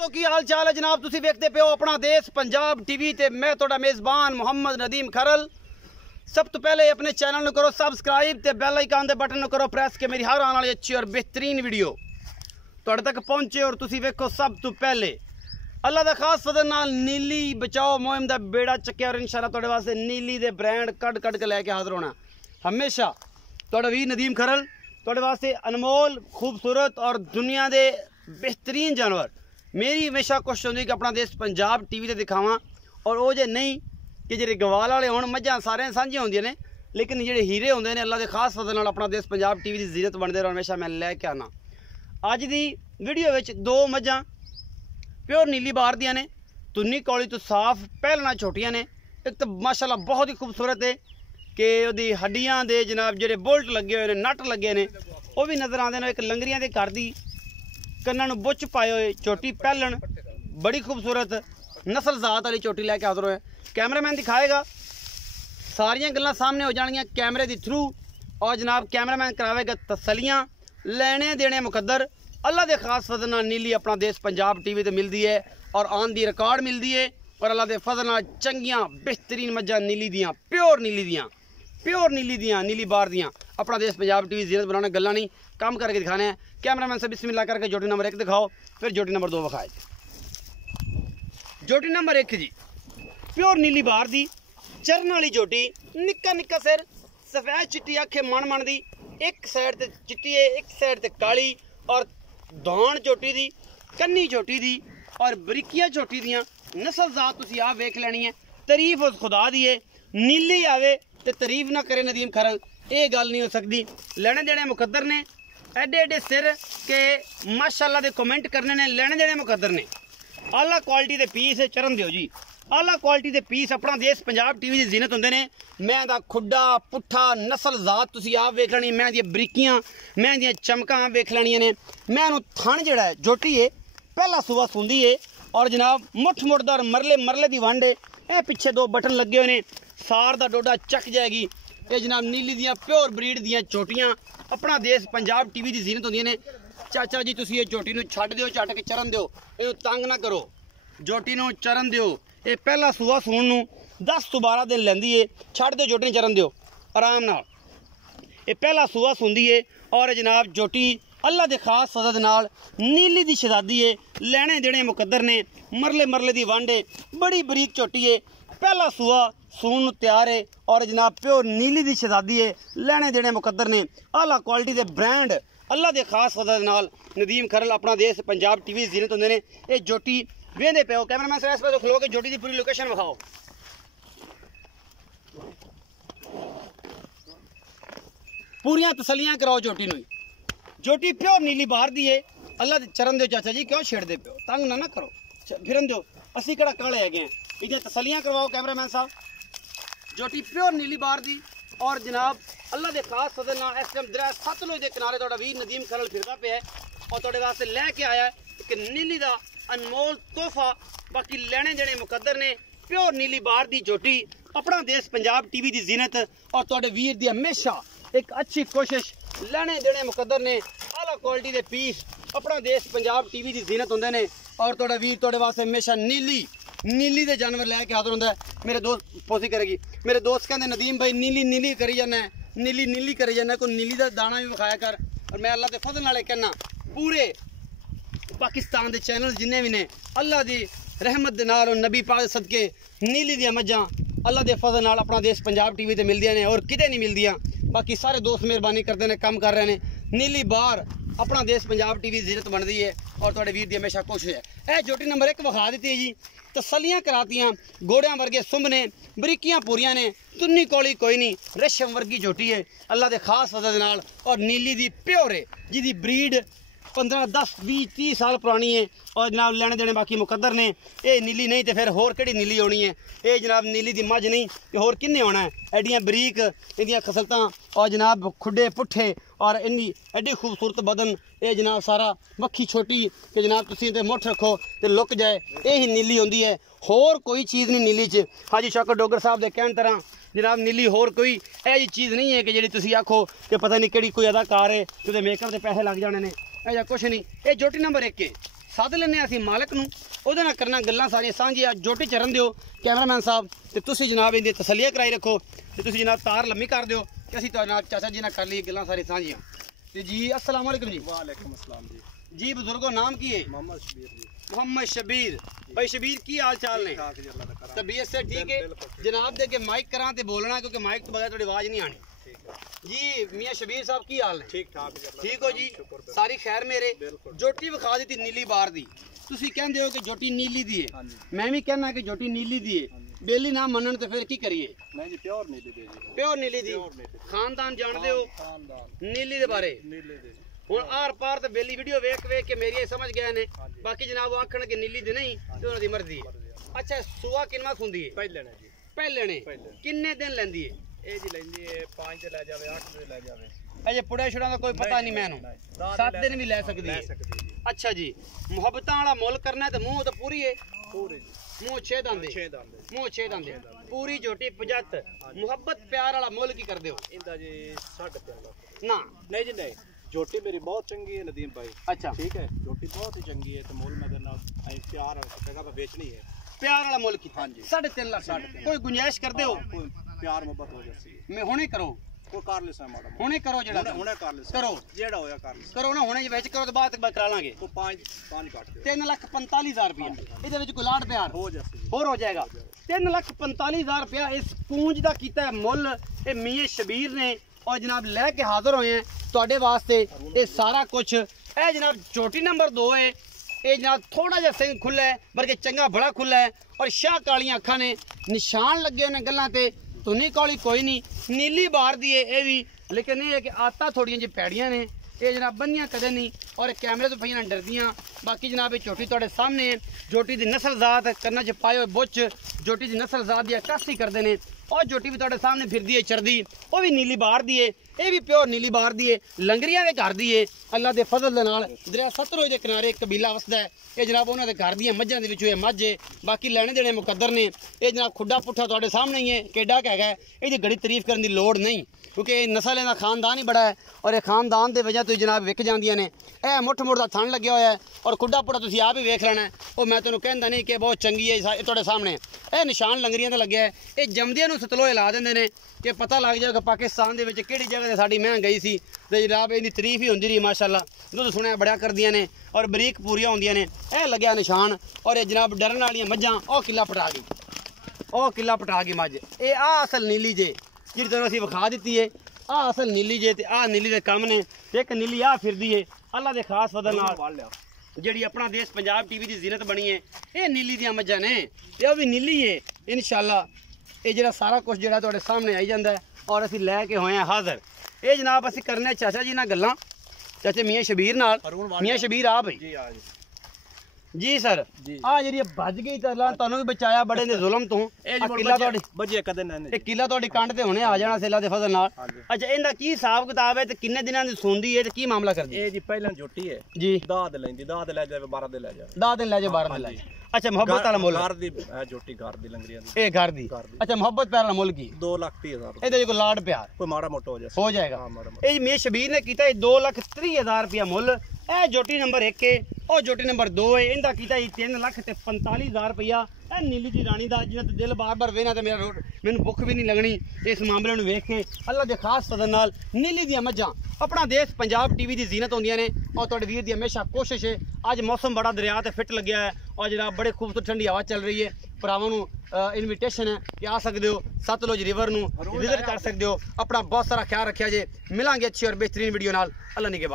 तो की हाल चाल है जनाब, तुसी वेखदे पे हो अपना देश पंजाब टीवी ते मैं तोड़ा मेज़बान मोहम्मद नदीम खरल। सब तो पहले अपने चैनल को करो सब्सक्राइब ते बेल आइकन दे बटन करो प्रेस के मेरी हर आने वाली अच्छी और बेहतरीन वीडियो तुहाडे तक पहुंचे। और तुसी वेखो सब तो पहले अल्लाह दा खास फजल नाल नीली बचाओ मुहिम दा बेड़ा चक्या और इंशाअल्लाह तुहाडे वास्ते नीली दे ब्रांड कट के लैके हाजिर होना हमेशा। तुहाडा वीर नदीम खरल तुहाडे वास्ते अनमोल खूबसूरत और दुनिया दे बेहतरीन जानवर मेरी हमेशा कोशिश होंदी कि अपना देश पंजाब टीवी ते दिखावां। और वो जे नहीं कि जेह्ड़े गवाल वाले होण मझां सारे सांझियां होंदियां ने, लेकिन जेह्ड़े हीरे होंदे ने अल्लाह दे खास फजल नाल अपना देश पंजाब टीवी दी जीरत बनदे रहो हमेशा मैं लैके आना। अज दी वीडियो विच दो मझां प्योर नीली बार दियां ने, तुन्नी कौली तो साफ पहलना छोटियां ने। एक तो माशाल्लाह बहुत ही खूबसूरत है कि उहदी हड्डियां दे जनाब जेह्ड़े बुलट लगे हुए ने, नट लगे ने, वो भी नज़र आते हैं। एक लंगरियां दे घर दी कन्नां नूं बुच पाए हुए चोटी पहलन बड़ी खूबसूरत नस्ल जात वाली चोटी लैके हाजिर होए। कैमरामैन दिखाएगा, सारियां गल्लां सामने हो जानियां कैमरे के थ्रू। और जनाब कैमरामैन करावेगा तसलियां, लेने देने मुकद्दर अल्लाह के खास फजल नाल नीली अपना देश पंजाब टीवी ते मिलती है और आन दी रिकॉर्ड मिलती है। और अल्लाह के फजल नाल चंगियां बेहतरीन मज्जां नीली दियां प्योर नीली दियां नीली बार दियां अपना देश पंजाब टीवी जीरत बनाने गल्ला नहीं काम करके दिखाने हैं। कैमरामैन से बिस्मिल्लाह करके जोटी नंबर 1 दिखाओ, फिर जोटी नंबर 2 विखाए। जोटी नंबर 1 जी प्योर नीली बार दी चरन वाली जोटी, निक्का निक्का सिर, सफेद चिट्टी अखे मन दी, एक साइड ते चिट्टी है एक साइड ते काली। और दान चोटी दी, कन्नी चोटी दी और बरीकियां चोटी दियां नस्ल जात तुसी आप वेख लैनी है। तारीफ उस खुदा दी है, नीली आवे ते तारीफ ना करे नदीम खरल, ये गल नहीं हो सकती। लेने देने मुकद्दर ने, एडे एडे सिर के माशाल्लाह दे कमेंट करने ने, लेने देने मुकद्दर ने। आला क्वालिटी दे पीस चरन दियो जी, आला क्वालिटी दे पीस अपना देश पंजाब टीवी की जीनत होंदे ने। मैं दा खुड्डा पुट्ठा नस्ल जात तुसी आप वेख लैनी, मैं दी बरीकियां मैं दी चमकां वेख लैनियां ने। मैं थन जिहड़ा है जोटी है पहला सूआ सुंदी है और जनाब मुठ मुठदा और मरले दी वंड है। ए पिछे 2 बटन लगे हुए ने, सार दा डोडा चक जाएगी। ये जनाब नीली दियां प्योर ब्रीड दियां चोटियां अपना देश पंजाब टीवी की जीनत होंदियां ने। चाचा जी तुसी ये चोटी नूं छड्ड दिओ, छड्ड के चरन दिओ, इहनूं तंग ना करो, जोटी नूं चरन दिओ। ये पहला सूआ सूण नूं 10 तो 12 दिन लैंदी है, छड्ड दिओ जोटी चरन दिओ आराम नाल। ये पहला सूआ सूंदी है और जनाब जोटी अल्लाह के खास फजल नाल नीली दी शहजादी है। लेने देने मुकद्दर ने, मरले दी वंड है, बड़ी बरीक चोटी है, पहला सूआ सून तैयार है और जनाब प्योर नीली दी शहजादी है। लेने देने मुकद्दर ने, आला क्वालिटी के ब्रांड अल्लाह के खास फजल नाल नदीम खरल अपना देश पंजाब टीवी जीनत होंदे ने। ये जोटी वेंदे पे हो, कैमरामैन साहब इस पासे खलो के जोटी की पूरी लोकेशन विखाओ। पूरियां तसलियां कराओ जोटी नूं। जोटी प्योर नीली बाहर दी है, अल्लाह दे चरण दो चाचा जी, क्यों छेड़ते पे हो, तंग ना करो, फिरन दो, असी कड़ा काले है इधर तसलियां करवाओ कैमरामैन साहब। जोटी प्योर नीली बार दी और जनाब अल्लाह के खास फजल नाल इस टाइम दरिया सतलुज के किनारे तुहाडा वीर नदीम खरल फिरदा पे है और तुहाडे वास्ते लैके आया है एक नीली दा अनमोल तोहफा। बाकी लेने देने मुकद्दर ने, प्योर नीली बार दी जोटी अपना देश पंजाब टीवी की जीनत और तुहाडे वीर दी हमेशा एक अच्छी कोशिश, लेने देने मुकद्दर ने, आला क्वालिटी के पीस अपना देश पंजाब टीवी की जीनत होंदे ने। और तुहाडा वीर तुहाडे वास्ते हमेशा नीली दे जानवर लैके हाजिर होंदा है। मेरे दोस्त पोसी करेगी, मेरे दोस्त कहते नदीम भाई नीली करी जाना है, नीली करी जाना, कोई नीली का दाना भी विखाया कर। और मैं अल्लाह के फजल नाल कहना पूरे पाकिस्तान के चैनल जिन्ने भी ने अल्लाह की रहमत दे नाल और नबी पाक सदके नीली दियां मज्जां अल्लाह के फजल नाल अपना देश पंजाब टीवी ते मिलदियां ने और किते नहीं मिलदियां। बाकी सारे दोस्त मेहरबानी करते हैं, काम कर रहे हैं। नीली बार अपना देश पंजाब टीवी जीरत बनती है और तुहाडे वीर दी हमेशा कोशिश है। यह जोटी नंबर 1 विखा दी है जी, तसलियां करातियां, घोड़ियां वर्गे सुंभ ने, बरीकियां पूरियां ने, तुन्नी कौली कोई नहीं, रेशम वर्गी जोटी है अल्लाह के खास फजल नाल और नीली दी प्योर है जिहदी ब्रीड 15, 10, 20, 30 साल पुरानी है। और जनाब लेने देने बाकी मुकद्दर ने। ये नीली नहीं तो फिर होर केड़ी नीली होनी है, ये जनाब नीली दी मझ नहीं तो होर किन्ने होना है। एडियां बरीक इंदियां खसलतां और जनाब खुड्डे पुट्ठे और इन्नी एडी खूबसूरत बदन, ये जनाब सारा मक्खी छोटी कि जनाब तुसीं ते मुठ रखो तो लुक जाए, ये ही नीली होंदी है, होर कोई चीज़ नहीं नीली च। हाजी शौकत डोगर साहब के कहने तरह जनाब नीली होर कोई ऐसी चीज़ नहीं है कि जी तुसीं आखो कि पता नहीं कि कोई अदाकार है तो मेकअप के पैसे लग जाने ने, ऐसा कुछ नहीं। ये जोटी नंबर 1 है, सद लेने असीं मालक नूं ਉਹਦੇ ਨਾਲ करना गल्लां सारियां सांझियां जोटी चरण दिओ कैमरामैन साहब ते तुसीं जनाब इहदी तसल्लियां कराई रखो ते तुसीं जनाब तार लम्मी कर दिओ कि असीं जनाब चाचा जी नाल कर लईए गल्लां सारियां सांझियां ते जी अस्सलाम वालेकुम जी। वालेकुम अस्सलाम जी। जी बुजुर्गो नाम की है? मोहम्मद शबीर जी। मोहम्मद शबीर भाई शबीर की हाल चाल ने? ठीक है अल्लाह दा करम। तबीयत से ठीक है जनाब दे के माइक करा ते बोलना क्योंकि माइक तो बगैर थोड़ी आवाज नहीं आनी। ठीक है जी मियां शबीर साहब की हाल है? ठीक ठाक जी अल्लाह ठीक हो जी सारी खैर मेरे बिल्कुल। जोटी विखा दी नीली बार दी ਤੁਸੀਂ ਕਹਿੰਦੇ ਹੋ ਕਿ ਜੋਟੀ ਨੀਲੀ ਦੀ ਹੈ ਹਾਂਜੀ ਮੈਂ ਵੀ ਕਹਿਣਾ ਕਿ ਜੋਟੀ ਨੀਲੀ ਦੀ ਹੈ ਬੇਲੀ ਨਾ ਮੰਨਣ ਤੇ ਫਿਰ ਕੀ ਕਰੀਏ? नहीं जी प्योर नीली दे जी। ਪਿਓਰ ਨੀਲੀ ਦੀ प्योर नीली ਖਾਨਦਾਨ ਜਾਣਦੇ ਹੋ खानदान ਨੀਲੀ ਦੇ ਬਾਰੇ? नीले दे जी। ਹੁਣ ਆਰ ਪਾਰ ਤੇ ਬੇਲੀ ਵੀਡੀਓ ਵੇਖ ਵੇਖ ਕੇ ਮੇਰੀ ਇਹ ਸਮਝ ਗਏ ਨੇ ਹਾਂਜੀ। ਬਾਕੀ ਜਨਾਬ ਉਹ ਆਖਣ ਕਿ ਨੀਲੀ ਦੀ ਨਹੀਂ ਤੇ ਉਹਨਾਂ ਦੀ ਮਰਜ਼ੀ ਹੈ। ਅੱਛਾ ਸੂਆ ਕਿੰਨਾ ਖੁੰਦੀ ਹੈ? पहले ने जी ਪਹਿਲੇ ਨੇ ਪਹਿਲੇ। ਕਿੰਨੇ ਦਿਨ ਲੈਂਦੀ ਹੈ? ए जी लेंदी है 5 दे ले जावे 8 दे ले जावे। ਅਜੇ ਪੁੜਾ ਛੁੜਾ ਦਾ ਕੋਈ ਪਤਾ ਨਹੀਂ ਮੈਨੂੰ 7 ਦਿਨ ਵੀ ਲੈ ਸਕਦੀ ले ਹੈ। सकदी जी ਅੱਛਾ ਜੀ ਮੁਹੱਬਤਾਂ ਵਾਲਾ ਮੁੱਲ ਕਰਨਾ ਤੇ ਮੂੰਹ ਤਾਂ ਪੂਰੀ ਹੈ पूरे जी ਮੂੰਹ 6 ਦੰਦੇ 6 दंद ਮੂੰਹ 6 ਦੰਦੇ ਪੂਰੀ ਝੋਟੀ 75 ਮੁਹੱਬਤ ਪਿਆਰ ਵਾਲਾ ਮੁੱਲ ਕੀ ਕਰਦੇ ਹੋ? इंदा जी 3.5 लाख। ਨਾ नहीं जी नहीं झोटी मेरी बहुत चंगी है नदीम भाई। ਅੱਛਾ ठीक है झोटी बहुत ही चंगी है तो मोल मैं देना प्यार जगह पे बेचनी है। ਪਿਆਰ ਵਾਲਾ ਮੁੱਲ ਕੀ? हाँ जी 3.5 ਲੱਖ ਕੋਈ ਗੁੰਜਾਇਸ਼ ਕਰਦੇ ਹੋ? कोई प्यार मोहब्बत हो जाती है ਮੈਂ ਹੁਣੇ ਕਰੋ कोई कर ले सा माड़ा ਹੁਣੇ ਕਰੋ ਜਿਹੜਾ हुने हुने कर ले करो। जेड़ा होया कर ले ਕਰੋ ਨਾ ਹੁਣੇ ਵਿੱਚ ਕਰੋ ਤੇ ਬਾਅਦ ਤੱਕ ਕਰਾ ਲਾਂਗੇ। को 5 काट दे 3,45,000 ਰੁਪਇਆ ਇਹਦੇ ਵਿੱਚ ਕੋਈ ਲਾੜ ਪਿਆਰ हो जाती है। ਹੋਰ ਹੋ ਜਾਏਗਾ। 3,45,000 ਰੁਪਇਆ ਇਸ ਪੂੰਜ ਦਾ ਕੀਤਾ ਹੈ ਮੁੱਲ ਇਹ ਮੀਆਂ ਸ਼ਬੀਰ ਨੇ ਔਰ ਜਨਾਬ ਲੈ ਕੇ ਹਾਜ਼ਰ ਹੋਏ ਹੈ ਤੁਹਾਡੇ ਵਾਸਤੇ ਇਹ ਸਾਰਾ ਕੁਝ। ਇਹ ਜਨਾਬ ਝੋਟੀ ਨੰਬਰ 2 ਹੈ ਇਹ ਜਨਾਬ ਥੋੜਾ ਜਿਹਾ ਸਿੰਘ ਖੁੱਲਾ ਹੈ ਬਲਕਿ ਚੰਗਾ ਬੜਾ ਖੁੱਲਾ ਹੈ ਔਰ ਸ਼ਾਹ ਕਾਲੀਆਂ ਅੱਖਾਂ ਨੇ ਨਿਸ਼ਾਨ ਲੱਗੇ ਨੇ ਗੱਲਾਂ ਤੇ ਧੁਨੀ ਕਾਲੀ ਕੋਈ ਨਹੀਂ ਨੀਲੀ ਬਾਰ ਦੀ ਹੈ ਇਹ ਵੀ ਲੇਕਿਨ ਇਹ ਹੈ ਕਿ ਆਤਾ ਥੋੜੀਆਂ ਜਿਹੀ ਪੈੜੀਆਂ ਨੇ ਇਹ ਜਨਾਬ ਬੰਨੀਆਂ ਕਦੇ ਨਹੀਂ ਔਰ ਕੈਮਰੇ ਤੋਂ ਪਈਆਂ ਡਰਦੀਆਂ। ਬਾਕੀ ਜਨਾਬ ਇਹ ਝੋਟੀ ਤੁਹਾਡੇ ਸਾਹਮਣੇ ਹੈ ਝੋਟੀ ਦੀ ਨਸਲ ਜ਼ਾਤ ਕੰਨਾਂ 'ਚ ਪਾਏ ਹੋਏ ਬੁੱਚ ਝੋਟੀ ਦੀ ਨਸਲ ਜ਼ਾਤ ਦੀ ਅਕਾਸੀ ਕਰਦੇ ਨੇ और झोटी भी तुहाडे सामने फिरदी है चरदी वो भी नीली बार दी है ये भी प्योर नीली बार दी है लंगरियां दे घर दी है अल्लाह दे फजल दे नाल दरिया सतलुज दे किनारे एक कबीला वसदा है ये जनाब उन्हां दे घर दी मझां दे विचों मझ है बाकी लेने देने मुकद्दर ने ये जनाब खुड्डा पुट्ठा तुहाडे सामने ही है केडा हैगा इहदी गड़ी तारीफ करने दी लोड़ नहीं क्योंकि नस्ल इहदा खानदान ही बड़ा है और ये खानदान दे वजह तो जनाब विक जांदियां ने ए मुठ मुठ दा थण लग्या होया है और खुड्डा पुट्ठा तुसीं आप ही वेख लेना है वो मैं तैनूं कहंदा नहीं कि बहुत चंगी है तुहाडे सामने ਇਹ ਨਿਸ਼ਾਨ ਲੰਗਰੀਆਂ ਦਾ ਲੱਗਿਆ ਹੈ ਇਹ ਜੰਮਦਿਆਂ ਨੂੰ ਸਤਲੋਏ ਲਾ ਦਿੰਦੇ ਨੇ ਕਿ ਪਤਾ ਲੱਗ ਜਾਏਗਾ ਪਾਕਿਸਤਾਨ ਦੇ ਵਿੱਚ ਕਿਹੜੀ ਜਗ੍ਹਾ ਤੇ ਸਾਡੀ ਮੈਂ ਗਈ ਸੀ ਤੇ ਜਨਾਬ ਇਹਦੀ ਤਾਰੀਫ ਹੀ ਹੁੰਦੀ ਰਹੀ ਮਾਸ਼ਾਅੱਲਾ ਦੁੱਧ ਸੁਣਿਆ ਬੜਾ ਕਰਦੀਆਂ ਨੇ ਔਰ ਬਰੀਕ ਪੂਰੀਆਂ ਹੁੰਦੀਆਂ ਨੇ ਇਹ ਲੱਗਿਆ ਨਿਸ਼ਾਨ ਔਰ ਇਹ ਜਨਾਬ ਡਰਨ ਵਾਲੀਆਂ ਮੱਝਾਂ ਉਹ ਕਿੱਲਾ ਪਟਾ ਗਈ ਮੱਝ ਇਹ ਆ ਅਸਲ ਨੀਲੀ ਜੇ ਜਿਹੜੀ ਤੁਹਾਨੂੰ ਅਸੀਂ ਵਿਖਾ ਦਿੱਤੀ ਹੈ ਆ ਅਸਲ ਨੀਲੀ ਜੇ ਤੇ ਆ ਨੀਲੀ ਦੇ ਕੰਮ ਨੇ ਇੱਕ ਨੀਲੀ ਆ ਫਿਰਦੀ ਹੈ ਅੱਲਾ ਦੇ ਖਾਸ ਫਜ਼ਲ ਨਾਲ ਜਿਹੜੀ ਆਪਣਾ ਦੇਸ਼ ਪੰਜਾਬ ਟੀਵੀ ਦੀ ਜ਼ੀਨਤ ਬਣੀ ਹੈ ਇਹ ਨੀਲੀ ਦੀਆਂ ਮੱਝਾਂ ਨੇ ਤੇ ਉਹ ਵੀ ਨੀਲੀ ਹੈ ਇਨਸ਼ਾਅੱਲਾ ਇਹ ਜਿਹੜਾ ਸਾਰਾ ਕੁਝ ਜਿਹੜਾ ਤੁਹਾਡੇ ਸਾਹਮਣੇ ਆਈ ਜਾਂਦਾ ਔਰ ਅਸੀਂ ਲੈ ਕੇ ਹੋਏ ਹਾਂ ਹਾਜ਼ਰ ਇਹ ਜਨਾਬ ਅਸੀਂ ਕਰਨੇ ਚਾਚਾ ਜੀ ਨਾਲ ਗੱਲਾਂ ਚਾਚੇ ਮੀਆਂ ਸ਼ਬੀਰ ਨਾਲ ਮੀਆਂ ਸ਼ਬੀਰ ਆ ਭਾਈ जी आ जी ਜੀ ਸਰ ਆ ਜਿਹੜੀ ਭੱਜ ਗਈ ਤਾਂ ਅੱਲਾ ਤੁਹਾਨੂੰ ਵੀ ਬਚਾਇਆ ਬੜੇ ਨੇ ਜ਼ੁਲਮ ਤੋਂ ਇਹ ਕਿੱਲਾ ਤੁਹਾਡੀ बजे कदे ने ਇਹ ਕਿੱਲਾ ਤੁਹਾਡੀ ਕੰਡ ਤੇ ਹੁਣੇ ਆ ਜਾਣਾ ਸੇਲਾ ਦੇ ਫਜ਼ਲ ਨਾਲ ਅੱਛਾ ਇਹਦਾ ਕੀ ਹਿਸਾਬ ਕਿਤਾਬ ਹੈ ਤੇ ਕਿੰਨੇ ਦਿਨਾਂ ਦੀ ਸੌਂਦੀ ਹੈ ਤੇ ਕੀ ਮਾਮਲਾ ਕਰਦੀ ए जी पहले झोटी है ਜੀ दाद लेंदी दाद ले जावे 12 दे ले जावे 10 ਦਿਨ ਲੈ ਜਾਓ 12 ਦਿਨ ਲੈ ਜਾਓ ਅੱਛਾ ਮੁਹੱਬਤ ਵਾਲਾ ਮੁੱਲ घर दी झोटी घर दी लंगरियां दी ਇਹ ਘਰ ਦੀ ਅੱਛਾ ਮੁਹੱਬਤ ਪਿਆਰ ਵਾਲਾ ਮੁੱਲ ਕੀ 2,30,000 ਇਹਦੇ ਕੋਈ ਲਾਡ ਪਿਆਰ कोई माड़ा मोटा हो जाए ਹੋ ਜਾਏਗਾ हाँ माड़ा ਇਹ ਮੀਆਂ ਸ਼ਬੀਰ ਨੇ ਕੀਤਾ 2,30,000 ਰੁਪਇਆ ਮੁੱਲ ਇਹ ਜੋਟੀ ਨੰਬਰ 1 ਹੈ ਉਹ ਜੋਟੀ ਨੰਬਰ 2 ਹੈ ਇਹਦਾ ਕੀਤਾ 3,45,000 ਰੁਪਇਆ ਇਹ ਨੀਲੀ ਦੀ ਰਾਣੀ ਦਾ ਜਿਹਨਾਂ ਤੇ ਦਿਲ ਬਾਰ-ਬਾਰ ਵੇਖਣਾ ਤੇ ਮੇਰਾ ਮੈਨੂੰ ਭੁੱਖ ਵੀ ਨਹੀਂ ਲੱਗਣੀ ਇਸ ਮਾਮਲੇ ਨੂੰ ਵੇਖ ਕੇ ਅੱਲਾ ਦੇ ਖਾਸ ਫਜ਼ਲ ਨਾਲ ਨੀਲੀ ਦੀਆਂ ਮੱਝਾਂ ਆਪਣਾ ਦੇਸ਼ ਪੰਜਾਬ ਟੀਵੀ ਦੀ ਜ਼ੀਨਤ ਹੁੰਦੀਆਂ ਨੇ ਔਰ ਤੁਹਾਡੇ ਵੀਰ ਦੀ ਹਮੇਸ਼ਾ ਕੋਸ਼ਿਸ਼ ਹੈ ਅੱਜ ਮੌਸਮ ਬੜਾ ਦਰਿਆ ਤੇ ਫਿੱਟ ਲੱਗਿਆ ਹੈ ਔਰ ਜਨਾਬ ਬੜੇ ਖੂਬਸੂਰਤ ਠੰਡੀ ਹਵਾ ਚੱਲ ਰਹੀ ਹੈ ਭਰਾਵਾਂ ਨੂੰ ਇਨਵੀਟੇਸ਼ਨ ਹੈ ਕਿ ਆ ਸਕਦੇ ਹੋ ਸਤਲੁਜ ਰਿਵਰ ਨੂੰ ਵਿਜ਼ਿਟ ਕਰ ਸਕਦੇ ਹੋ ਆਪਣਾ ਬਹੁਤ ਸਾਰਾ ਖਿਆਲ ਰੱਖਿਆ ਜੇ ਮਿਲਾਂਗੇ ਅੱਛੀ ਔਰ ਬਿਹਤਰੀਨ ਵੀਡੀਓ ਨਾਲ ਅੱਲਾ ਨਿਗਹਿਬਾਨ।